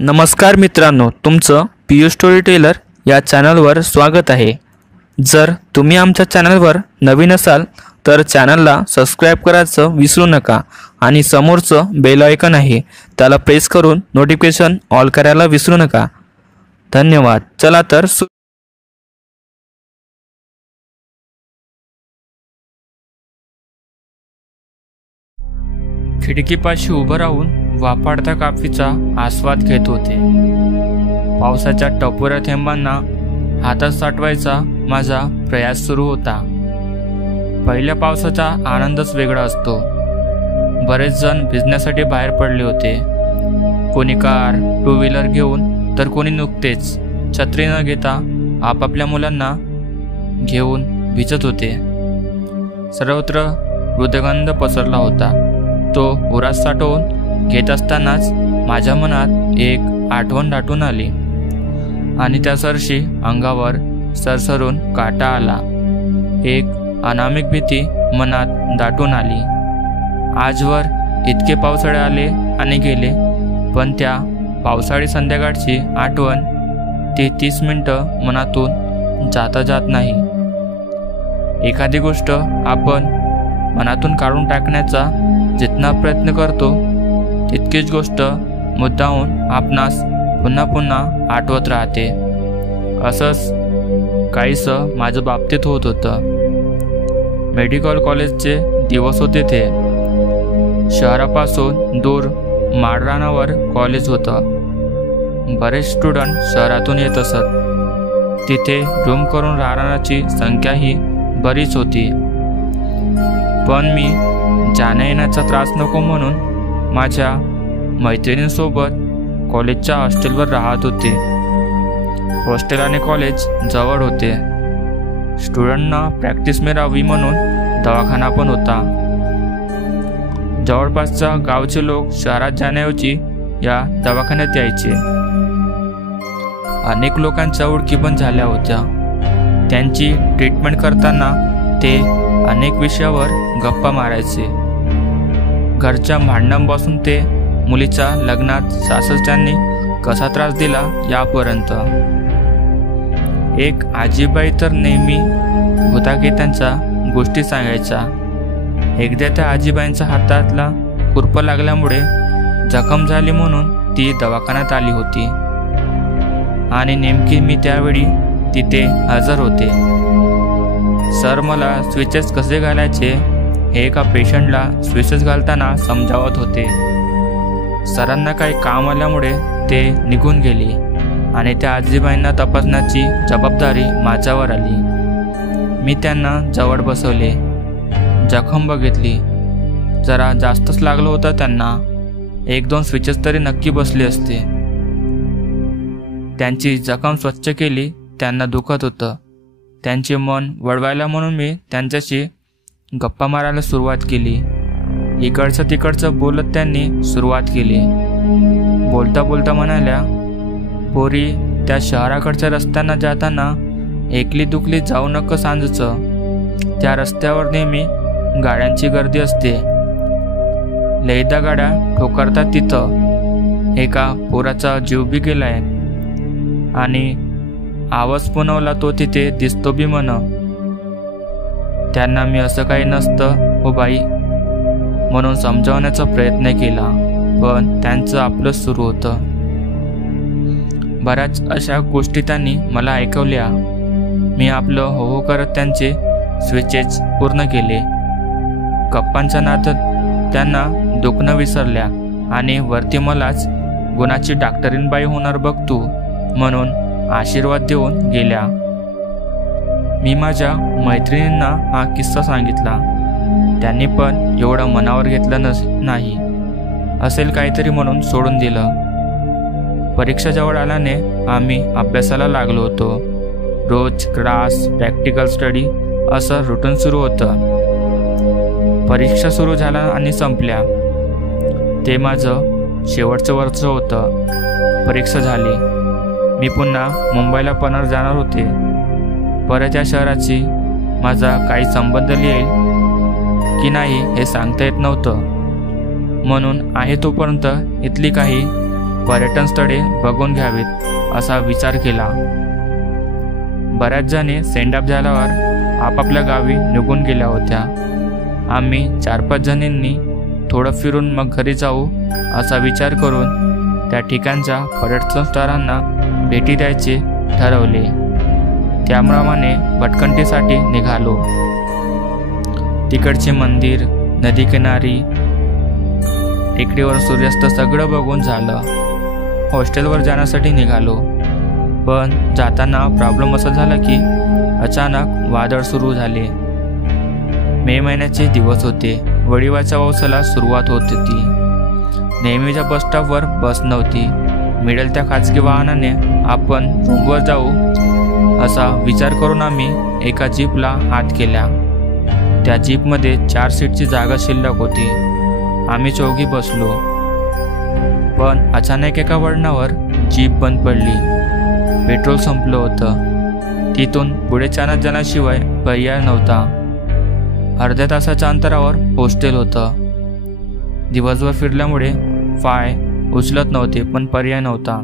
नमस्कार मित्रांनो, तुमचं पीयू स्टोरी टेलर या चॅनलवर स्वागत आहे। जर तुम्ही आमच्या चॅनलवर नवीन असाल तर चॅनलला सबस्क्राइब करायचं विसरू नका आणि समोरचं बेल आयकॉन आहे त्याला प्रेस करून नोटिफिकेशन ऑल करायला विसरू नका। धन्यवाद। चला तर खिडकीपाशी उभं राहून वापाडत्या काफीचा आस्वाद घेत होते। पावसाच्या टपोऱ्या थेंबांना हातात साठवायचा माझा प्रयास सुरू होता। पहिल्या पावसाचा आनंदच वेगळा असतो। बरेच जण भिजण्यासाठी बाहेर पडले होते। कोणी कार, टू व्हीलर घेऊन तर कोणी नुकतेच छत्री न घेता आपापल्या मुलांना घेऊन भिजत होते। सर्वत्र हृदयगंध पसरला होता। तो उरात साठवून घेत असतानाच माझ्या मनात एक आठवण दाटून आली आणि त्या सरशी अंगावर सरसरून काटा आला। एक अनामिक भीती मनात दाटून आली। आजवर इतके पावसाळे आले आणि गेले, पण त्या पावसाळी संध्याकाळची आठवण ती 30 मिनिटं मनातून जाता जात नाही। एखादी गोष्ट आपण मनातून काढून टाकण्याचा जितना प्रयत्न करतो तितकीच गोष्ट मुद्दामून आपणास पुन्हा पुन्हा आठवत राहते। असंच काहीसं माझ्या बाबतीत होत होतं। मेडिकल कॉलेजचे दिवस होते ते। शहरापासून दूर माळरानावर कॉलेज होतं। बरेच स्टुडंट शहरातून येत असत। तिथे रूम करून राहणाऱ्याची संख्याही बरीच होती, पण मी जाण्या येण्याचा त्रास नको म्हणून माझ्या मैत्रिणींसोबत कॉलेजच्या हॉस्टेलवर राहत होते। हॉस्टेल आणि कॉलेज जवळ होते। स्टुडंटना प्रॅक्टिस मिळावी म्हणून दवाखाना पण होता। जवळपासच्या गावचे लोक शहरात जाण्याऐवजी या दवाखान्यात यायचे। अनेक लोकांच्या ओळखी पण झाल्या होत्या। त्यांची ट्रीटमेंट करताना ते अनेक विषयावर गप्पा मारायचे। घरच्या भांडणांपासून ते मुलीच्या लग्नात सासरच्यांनी कसा त्रास दिला यापर्यंत। एक आजीबाई तर नेहमी भूतागीतांच्या गोष्टी सांगायच्या। एकदा त्या आजीबाईंच्या हातातला खुरपा लागल्यामुळे जखम झाली म्हणून ती दवाखान्यात आली होती आणि नेमकी मी त्यावेळी तिथे हजर होते। सर मला स्विचेस कसे घालायचे हे एका पेशंटला स्विचेस घालताना समजावत होते। सरांना काही काम आल्यामुळे ते निघून गेले आणि त्या आजीबाईंना तपासण्याची जबाबदारी माझ्यावर आली। मी त्यांना जवळ बसवले, जखम बघितली। जरा जास्तच लागलं होतं त्यांना। 1-2 स्विचेस तरी नक्की बसले असते। त्यांची जखम स्वच्छ केली। त्यांना दुखत होतं। त्यांचे मन वळवायला म्हणून मी त्यांच्याशी गप्पा मारायला सुरुवात केली। इकडचं तिकडचं बोलत त्यांनी सुरुवात केली। बोलता बोलता म्हणाल्या, पोरी, त्या शहराकडच्या रस्त्यांना जाताना एकली दुखली जाऊ नका सांजचं। त्या रस्त्यावर नेहमी गाड्यांची गर्दी असते। लयदा गाड्या ठोकरतात तिथं। एका पोराचा जीव बी गेलाय आणि आवाज पुनवला तो तिथे दिसतो बी म्हण। त्यांना मी असं काही नसतं हो बाई म्हणून समजावण्याचा प्रयत्न केला, पण त्यांचं आपलं सुरू होतं। बऱ्याच अशा गोष्टी त्यांनी मला ऐकवल्या। मी आपलं हो हो करत त्यांचे स्विचेस पूर्ण केले। गप्पांच्या नादात त्यांना दुखणं विसरल्या आणि वरती मलाच गुणाची डॉक्टरीनबाई होणार बघ तू म्हणून आशीर्वाद देऊन गेल्या। मी माझ्या मैत्रिणींना हा किस्सा सांगितला। त्यांनी पण एवढं मनावर घेतलं नाही। असेल काहीतरी म्हणून सोडून दिलं। परीक्षा जवळ आल्याने आम्ही अभ्यासाला लागलो होतो। रोज क्लास, प्रॅक्टिकल स्टडी असं रुटीन सुरू होतं। परीक्षा सुरू झाल्या आणि संपल्या। ते माझं शेवटचं वर्ष होतं। परीक्षा झाली। मी पुन्हा मुंबईला पुनर जाणार होते। परत या शहराची माझा काही संबंध येईल की नाही हे सांगता येत नव्हतं। म्हणून आहे तोपर्यंत इथली काही पर्यटन स्थळे बघून घ्यावीत असा विचार केला. बऱ्याच जणी सेंडऑफ झाल्यावर आपापल्या गावी निघून गेल्या होत्या. आम्ही 4-5 जणींनी थोडं फिरून मग घरी जाऊ असा विचार करून त्या ठिकाणच्या पर्यटन स्थळांना भेटी द्यायचे ठरवले. त्याप्रमाणे भटकंतीसाठी निघालो. तिकडचे मंदिर, नदीकिनारी, टेकडीवर सूर्यास्त सगळं बघून झालं. हॉस्टेलवर जाण्यासाठी निघालो. पण जाताना प्रॉब्लेम असा झाला की अचानक वादळ सुरू झाले. मे महिन्याचे दिवस होते. वडिवाच्या पावसाला सुरुवात होत होती. नेहमीच्या बसस्टॉपवर बस नव्हती. मिळेल त्या खाजगी वाहनाने आपण रूमवर जाऊ असा विचार करून आम्ही एका जीपला हात केला. त्या जीपमध्ये 4 सीटची जागा शिल्लक होती. आम्ही चौघी बसलो. पण अचानक एका वळणावर जीप बंद पडली. पेट्रोल संपलं होतं. तिथून पुढे 4 जणांशिवाय पर्याय नव्हता. अर्ध्या तासाच्या अंतरावर हॉस्टेल होतं. दिवसभर फिरल्यामुळे पाय उचलत नव्हते, पण पर्याय नव्हता.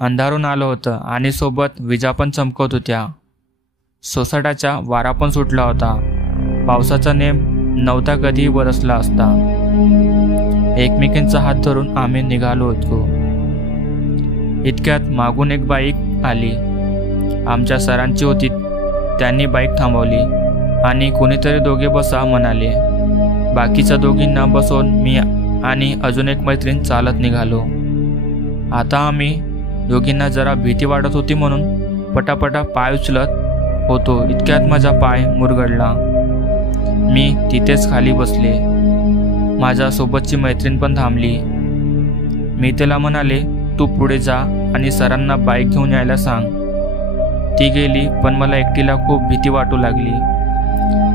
अंधारून आलं होतं आणि सोबत विजा पण चमकत होत्या. सोसाट्याचा वारा पण सुटला होता. पावसाचा नेम नव्हता कधीही बरसला असता. एकमेकींचा हात धरून आम्ही निघालो होतो. इतक्यात मागून एक बाईक आली. आमच्या सरांची होती. त्यांनी बाईक थांबवली आणि कोणीतरी दोघे बसा म्हणाले. बाकीच्या दोघींना बसवून मी आणि अजून एक मैत्रीण चालत निघालो. आता आम्ही दोघींना जरा भीती वाटत होती म्हणून पटापटा पाय उचलत होतो. इतक्यात माझा पाय मुरगळला. मी तिथेच खाली बसले. माझ्या सोबतची मैत्रीण पण थांबली. मी तिला म्हणाले, तू पुढे जा आणि सरांना बाईक घेऊन यायला सांग. ती गेली, पण मला एकटीला खूप भीती वाटू लागली.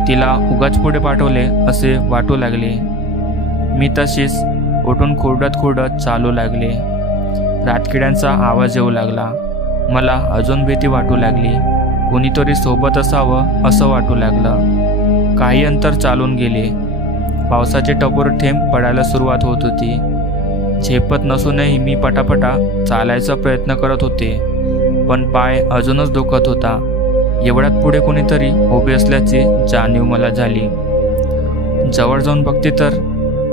तिला उगाच पुढे पाठवले असे वाटू लागले. मी तशीच उठून खुरडत चालू लागले. रातकिड्यांचा आवाज येऊ लागला. मला अजून भीती वाटू लागली. कोणीतरी सोबत असावं असं वाटू लागलं. काही अंतर चालून गेले. पावसाचे टपोर थेंब पडायला सुरुवात होत होती. झेपत नसूनही मी पटापटा चालायचा प्रयत्न करत होते, पण पाय अजूनच दुखत होता. एवढ्यात पुढे कोणीतरी उभे असल्याची जाणीव मला झाली. जवळ जाऊन बघते तर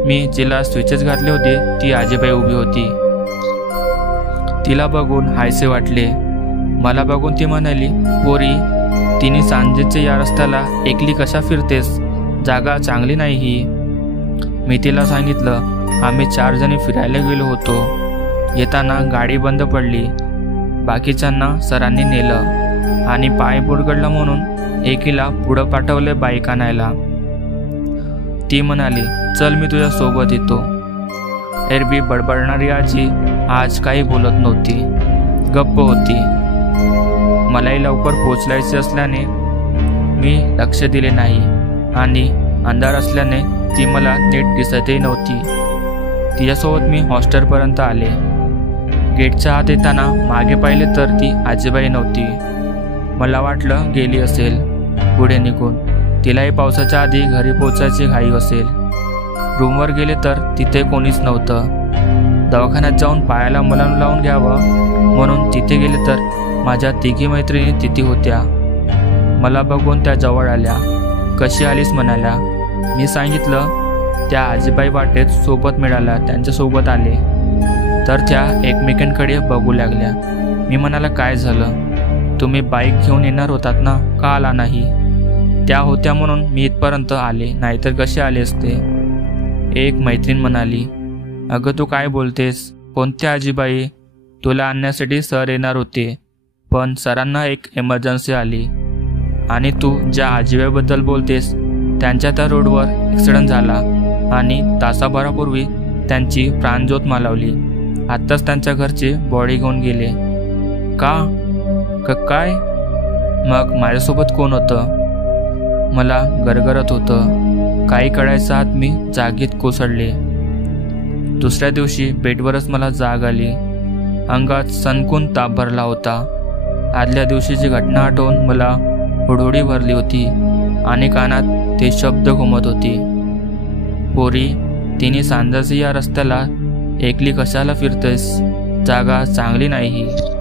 मी जिला स्विचेस घातले होते ती आजीबाई उभी होती. तिला बघून हायसे वाटले. मला बघून ती म्हणाली, पोरी, तिने सांजेचे या रस्त्याला एकली कशा फिरतेस? जागा चांगली नाही ही. मी तिला सांगितलं, आम्ही 4 जणी फिरायला गेलो होतो. येताना गाडी बंद पडली. बाकीच्यांना सरांनी नेलं आणि पाय बुडगडला म्हणून एकीला पुढं पाठवले बाईक आणायला. ती म्हणाली, चल मी तुझ्या सोबत येतो. एरबी बडबडणारी आजी आज काही बोलत नव्हती, गप्प होती. मलाही लवकर पोचलायचे असल्याने मी लक्ष दिले नाही आणि अंधार असल्याने ती मला नीट दिसतही नव्हती. तिच्यासोबत मी हॉस्टेलपर्यंत आले. गेटच्या आत येताना मागे पाहिले तर ती आजीबाई नव्हती. मला वाटलं गेली असेल पुढे निघून. तिलाही पावसाच्या आधी घरी पोचायची घाई असेल. रूमवर गेले तर तिथे कोणीच नव्हतं. दवाखान्यात जाऊन पायाला मलम लावून घ्यावं म्हणून तिथे गेले तर माझ्या 3 मैत्रिणी तिथे होत्या. मला बघून त्या जवळ आल्या. कशी आलीस म्हणाल्या. मी सांगितलं, त्या आजीबाई वाटेत सोबत मिळाला त्यांच्यासोबत आले. तर त्या एकमेकांकडे बघू लागल्या. मी म्हणाला, काय झालं? तुम्ही बाईक घेऊन येणार होतात ना, का आला नाही? त्या होत्या म्हणून मी इथपर्यंत आले, नाहीतर कसे आले असते? एक मैत्रीण म्हणाली, अगं तू काय बोलतेस? कोणत्या आजीबाई? तुला आणण्यासाठी सर येणार होते, पण सरांना एक इमर्जन्सी आली. आणि तू ज्या आजीबाईबद्दल बोलतेस त्यांच्या त्या रोडवर ॲक्सिडेंट झाला आणि तासाभरापूर्वी त्यांची प्राणज्योत मालवली. आत्ताच त्यांच्या घरचे बॉडी घेऊन गेले. काय? मग माझ्यासोबत कोण होतं? मला गरगरत होतं. काही कळायच्या आत मी जागीत कोसळले. दुसऱ्या दिवशी बेडवरच मला जाग आली. अंगात सणकून ताप भरला होता. आदल्या दिवशीची घटना आठवून मला हुडहुडी भरली होती आणि कानात ते शब्द घुमत होती. पोरी, तिने सांजाची या रस्त्याला एकली कशाला फिरतेस? जागा चांगली नाही ही.